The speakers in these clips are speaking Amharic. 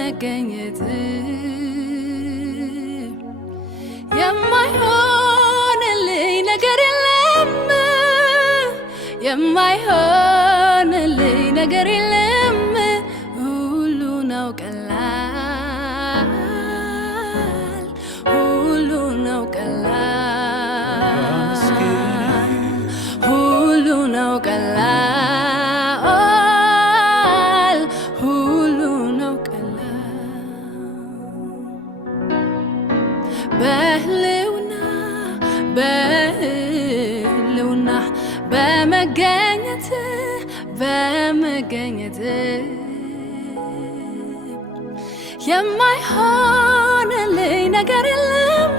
በመገኘት የማይሆንልኝ ነገር የለም የማይሆንልኝ ነገር የለም ሁሉ ነው ቀላል ሁሉ ነው ቀላል ሁሉ ነው ቀላል ሁሉ ነው ቀላል በህልውና በመገኘት የማይሆንልኝ ነገር የለም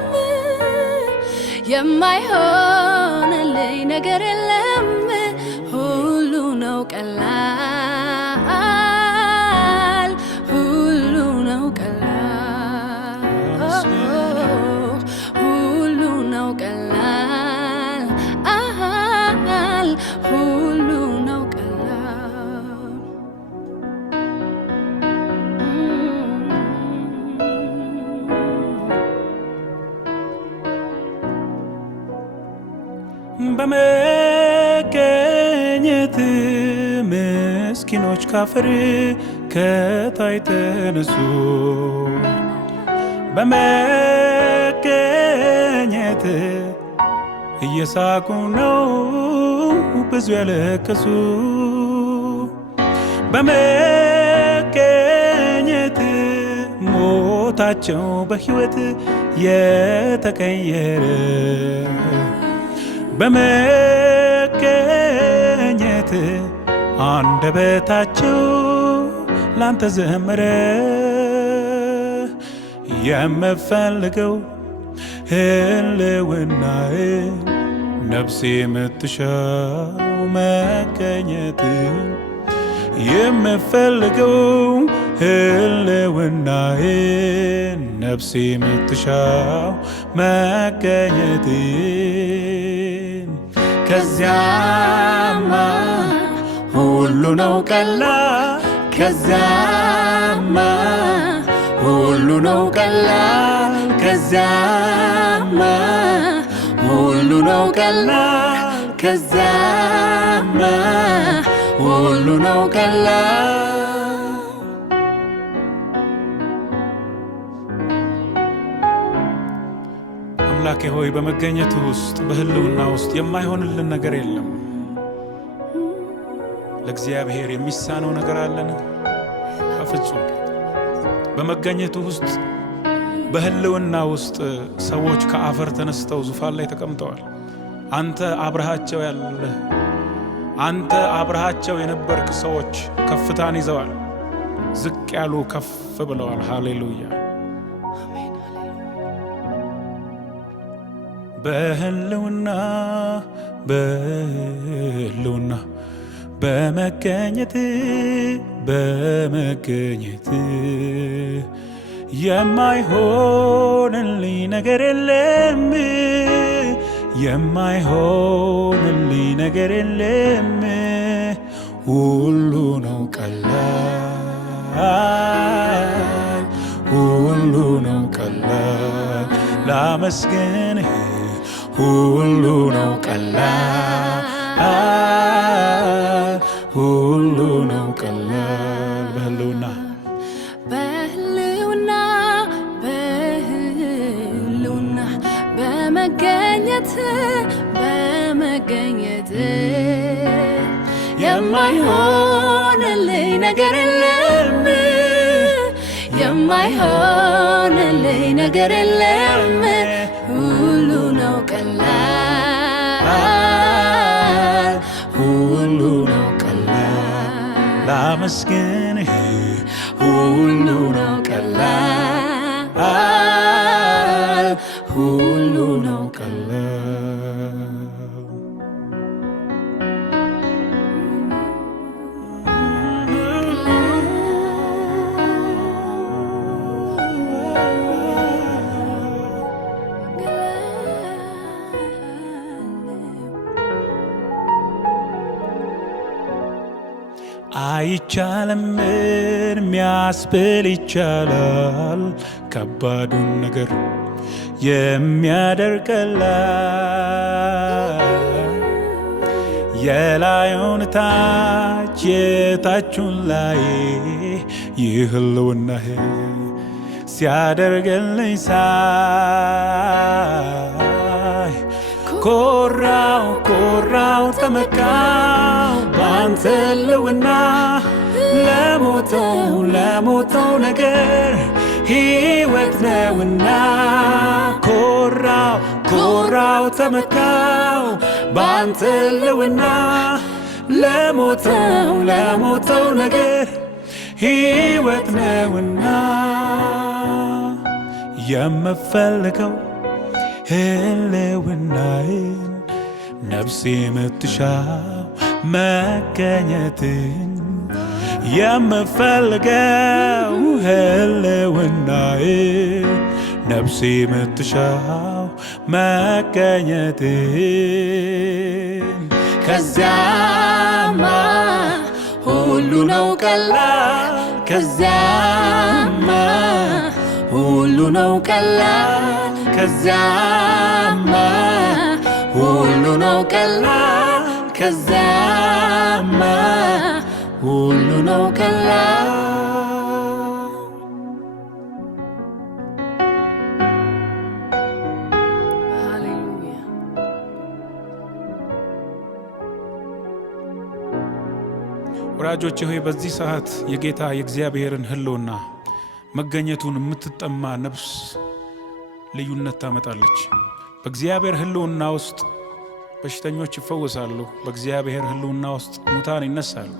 የማይሆንልኝ ነገር የለም ሁሉ ነው ቀላል ሁሉ ነው ቀላል ሁሉ ነው ቀላል ሁሉ ነው ቀላል በመገኘት ምስኪኖች ካፈር ከታይ ተነሱ በመገኘት እየሳቁ ነው ብዙ ያለቀሱ በመገኘት ሞታቸው በሕይወት የተቀየረ በመገኘት አንደበታቸው ላንተ ዘመረ የምፈልገው ህልውናህ ነፍሴ የምትሻው መገኘት የምፈልገው ህልውናህ ነፍሴ የምትሻው መገኘት ከዚያማ ሁሉ ነው ቀላል ከዚያማ ሁሉ ነው ቀላል ከዚያማ ሁሉ ነው ቀላል ከዚያማ ሁሉ ነው ቀላል አምላኬ ሆይ በመገኘቱ ውስጥ በህልውና ውስጥ የማይሆንልን ነገር የለም ለእግዚአብሔር የሚሳነው ነገር አለን በፍጹም በመገኘቱ ውስጥ በህልውና ውስጥ ሰዎች ከአፈር ተነስተው ዙፋን ላይ ተቀምጠዋል አንተ አብረሃቸው ያለህ አንተ አብረሃቸው የነበርክ ሰዎች ከፍታን ይዘዋል ዝቅ ያሉ ከፍ ብለዋል ሃሌሉያ በህልውና በመገኘት የማይሆንልኝ ነገር የለም የማይሆንልኝ ነገር የለም ሁሉ ነው ቀላል ሁሉ ነው ቀላል ላመስግንህ ሁሉ ነው ቀላል ሁሉ ነው ቀላል በህልውና በመገኘት የማይሆንልኝ ነገር የለም የማይሆንልኝ ነገር የለም ሁሉ ነው ቀላል ሁሉ ነው ቀላል ላመስግንህ ሁሉ ነው ቀላል ሁሉ ነው ቀላል አይቻልም የሚያስብል ይቻላል ከባዱን ነገር የሚያደርግልህ የላዩን ታች የታቹን ላይ ይህልውናህ ሲያደርግልኝ ሳይ ኮራው ተመካው ባንተ ህልውና ለሞተው ነገር ሕይወት ነውና ኮራው ተመካው ባንተ ህልውና ለሞተው ነገር ሕይወት ነውና የምፈልገው ህልውናህን ነፍሴ የምትሻው መገኘትን የምፈልገው ህልውናህን ነፍሴ የምትሻው መገኘትን ከዚያማ ሁሉ ነው ቀላል ከዚያማ ሁሉ ነው ቀላል ከዚያማ ሁሉ ነው ቀላል ከዚያማ ሁሉ ነው ቀላል ሃሌሉያ ወዳጆቼ ሆይ በዚህ ሰዓት የጌታ የእግዚአብሔርን ህልውና መገኘቱን የምትጠማ ነፍስ ልዩነት ታመጣለች። በእግዚአብሔር ህልውና ውስጥ በሽተኞች ይፈወሳሉ። በእግዚአብሔር ህልውና ውስጥ ሙታን ይነሳሉ።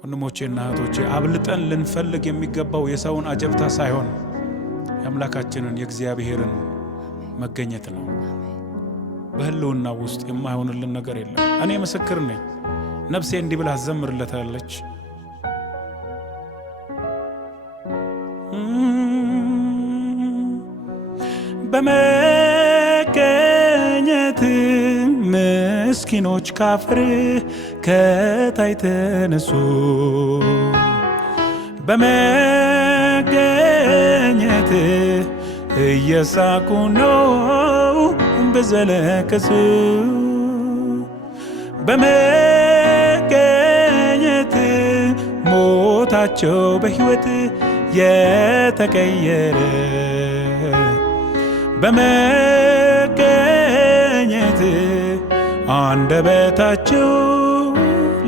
ወንድሞቼና እህቶቼ አብልጠን ልንፈልግ የሚገባው የሰውን አጀብታ ሳይሆን የአምላካችንን የእግዚአብሔርን መገኘት ነው። በህልውና ውስጥ የማይሆንልን ነገር የለም። እኔ ምስክር ነኝ። ነፍሴ እንዲህ ብላ ትዘምርለታለች። በመገኘት ምስኪኖች ካፈር ከታይ ተነሱ በመገኘት እየሳቁ ነው በዘለቀሱ በመገኘት ሞታቸው በሕይወት የተቀየረ በመገኘት አንደበታቸው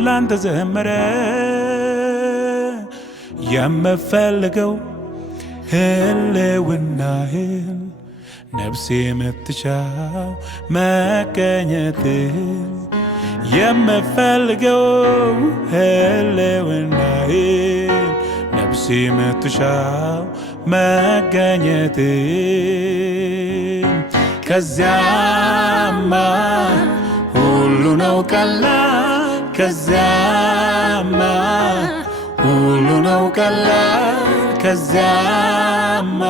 ላንተ ዘመረ የምፈልገው ህልውናህን ነፍሴ የምትሻው መገኘትህን የምፈልገው ህልውናህን ነፍሴ የምትሻው መገኘትህን ከዚያማ ሁሉ ነው ቀላል ከዚያማ ሁሉ ነው ቀላል ከዚያማ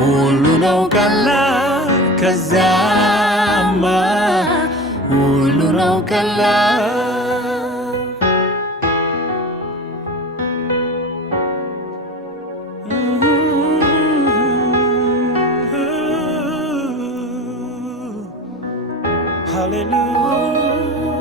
ሁሉ ነው ቀላል ከዚያማ ሁሉ ነው ቀላል Hallelujah